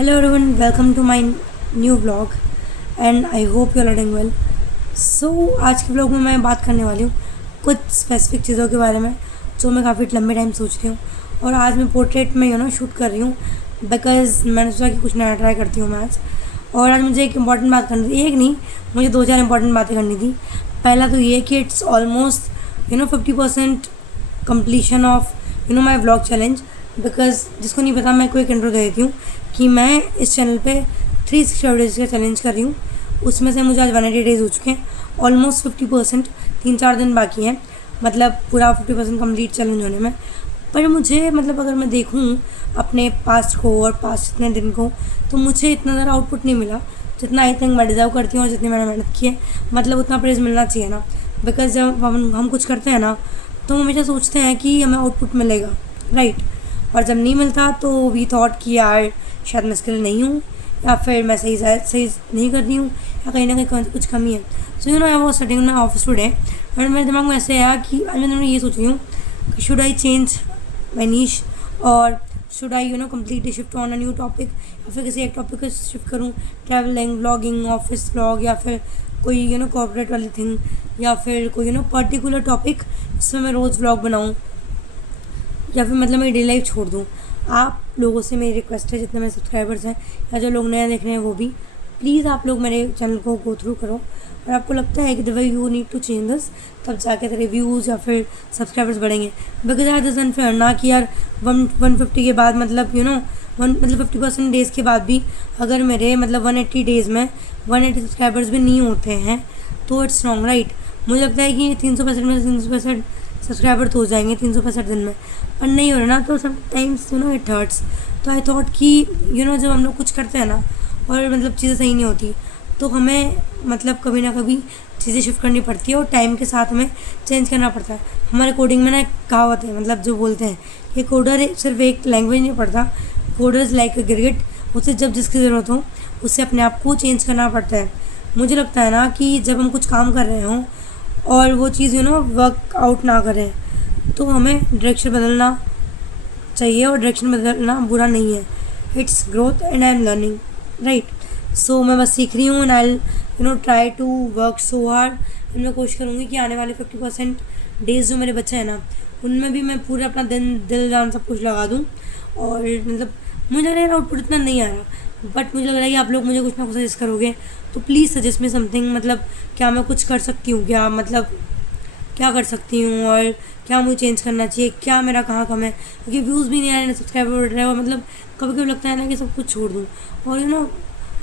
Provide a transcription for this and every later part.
Hello everyone, welcome to my new vlog and I hope you are doing well. So आज के vlog में मैं बात करने वाली हूँ कुछ स्पेसिफिक चीज़ों के बारे में जो मैं काफ़ी लंबे टाइम सोच रही हूँ और आज मैं पोर्ट्रेट में शूट कर रही हूँ बिकॉज़ मैंने सोचा कि कुछ नया ट्राई करती हूँ मैं आज। और आज मुझे एक इम्पॉर्टेंट बात करनी थी, एक नहीं मुझे 2-4 इंपॉर्टेंट बातें करनी थी। पहला तो ये कि it's almost 50% completion of my vlog challenge. Because जिसको नहीं पता, मैं कोई एक इंट्रो दे देती हूँ कि मैं इस चैनल पे 360 डेज़ का चैलेंज कर रही हूँ। उसमें से मुझे आज 180 डेज़ हो चुके हैं, ऑलमोस्ट 50%, 3-4 दिन बाकी हैं, मतलब पूरा 50% कंप्लीट चैलेंज होने में। पर मुझे अगर मैं देखूँ अपने पास्ट को और पास्ट इतने दिन को, तो मुझे इतना ज़्यादा आउटपुट नहीं मिला जितना आई थिंक मैं डिज़र्व करती हूँ और जितनी मैंने मेहनत की है। उतना प्रेज़ मिलना चाहिए ना। बिकॉज जब हम कुछ करते हैं ना, तो हम हमेशा सोचते हैं कि हमें आउटपुट मिलेगा, राइट। और जब नहीं मिलता तो वी थॉट कि यार शायद मैं स्किल नहीं हूँ, या फिर मैं सही नहीं कर रही हूँ, या कहीं ना कहीं कुछ कमी है। So I was studying my office today और मेरे दिमाग में ऐसे आया कि मैं ये सोच रही हूँ कि शुड आई चेंज माई नीश और should I completely shift on a new topic, या फिर किसी एक टॉपिक को शिफ्ट करूँ, ट्रैवलिंग, व्लॉगिंग, ऑफिस व्लॉग, या फिर कोई कॉर्पोरेट वाली थिंग, या फिर कोई पर्टिकुलर टॉपिक जिसमें मैं रोज़ व्लॉग बनाऊँ, या फिर मेरी डेली लाइफ छोड़ दूँ। आप लोगों से मेरी रिक्वेस्ट है, जितने मेरे सब्सक्राइबर्स हैं या जो लोग नया देख रहे हैं वो भी, प्लीज़ आप लोग मेरे चैनल को गो थ्रू करो। और आपको लगता है कि the way you need to change this, तब जाके तेरे व्यूज़ या फिर सब्सक्राइबर्स बढ़ेंगे। बिकॉज यार दिस अनफेयर ना कि यार 150 के बाद 50% डेज़ के बाद भी अगर मेरे 180 डेज़ में 180 सब्सक्राइबर्स भी नहीं होते हैं तो इट्स रॉन्ग, राइट। मुझे लगता है कि 365 में 365 सब्सक्राइबर तो हो जाएंगे 365 दिन में, पर नहीं हो रहा ना, तो समटाइम्स इट हर्ट्स। तो आई थॉट कि जब हम लोग कुछ करते हैं ना और चीज़ें सही नहीं होती, तो हमें कभी ना कभी चीज़ें शिफ्ट करनी पड़ती है और टाइम के साथ हमें चेंज करना पड़ता है। हमारे कोडिंग में ना एक कहावत है, जो बोलते हैं कि कोडर सिर्फ एक लैंग्वेज नहीं पढ़ता, कोडर इज़ लाइक अ गिरगिट, उसे जब जिसकी ज़रूरत हो उससे अपने आप को चेंज करना पड़ता है। मुझे लगता है ना कि जब हम कुछ काम कर रहे हों और वो चीज़ वर्क आउट ना करें, तो हमें डायरेक्शन बदलना चाहिए, और डायरेक्शन बदलना बुरा नहीं है। It's growth and I am learning, right. So मैं बस सीख रही हूँ and I try to work so hard. मैं कोशिश करूँगी कि आने वाले 50% डेज़ जो मेरे बच्चे हैं ना, उनमें भी मैं पूरा अपना दिल जान सब कुछ लगा दूँ। और मुझे लग रहा है आउटपुट इतना नहीं आ रहा, बट मुझे लग रहा है कि आप लोग मुझे कुछ ना कुछ सजेस्ट करोगे, तो प्लीज़ सजेस्ट मी समथिंग। क्या मैं कुछ कर सकती हूँ, क्या कर सकती हूँ, और क्या मुझे चेंज करना चाहिए, क्या मेरा कहाँ कम है, क्योंकि व्यूज़ भी नहीं आ रहे, सब्सक्राइबर बढ़ रहे हैं, और कभी कभी लगता है ना कि सब कुछ छोड़ दूँ। और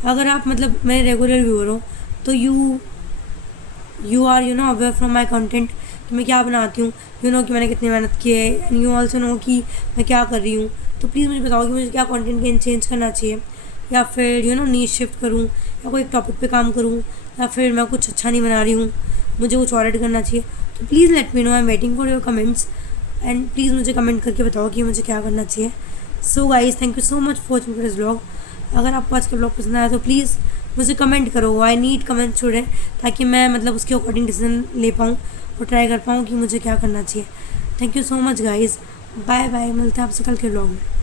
अगर आप मेरे रेगुलर व्यूअर हो, तो you are aware from my content कि मैं क्या बनाती हूँ, कि मैंने कितनी मेहनत की है, एंड यू ऑल्सो नो कि मैं क्या कर रही हूँ। तो प्लीज़ मुझे बताओ कि मुझे क्या कंटेंट के चेंज करना चाहिए, या फिर नीश शिफ्ट करूँ, या कोई टॉपिक पे काम करूँ, या फिर मैं कुछ अच्छा नहीं बना रही हूँ, मुझे कुछ और ऐड करना चाहिए। तो please let me know, I am waiting for your comments, and please मुझे कमेंट करके बताओ कि मुझे क्या करना चाहिए। So guys, thank you so much for watching this vlog. अगर आपको आज का व्लॉग पसंद आया तो प्लीज़ मुझे कमेंट करो, आई नीड कमेंट्स छोड़ें, ताकि मैं उसके अकॉर्डिंग डिसीजन ले पाऊँ और ट्राई कर पाऊँ कि मुझे क्या करना चाहिए। Thank you so much guys, bye bye, मिलते हैं आपसे कल के व्लॉग में।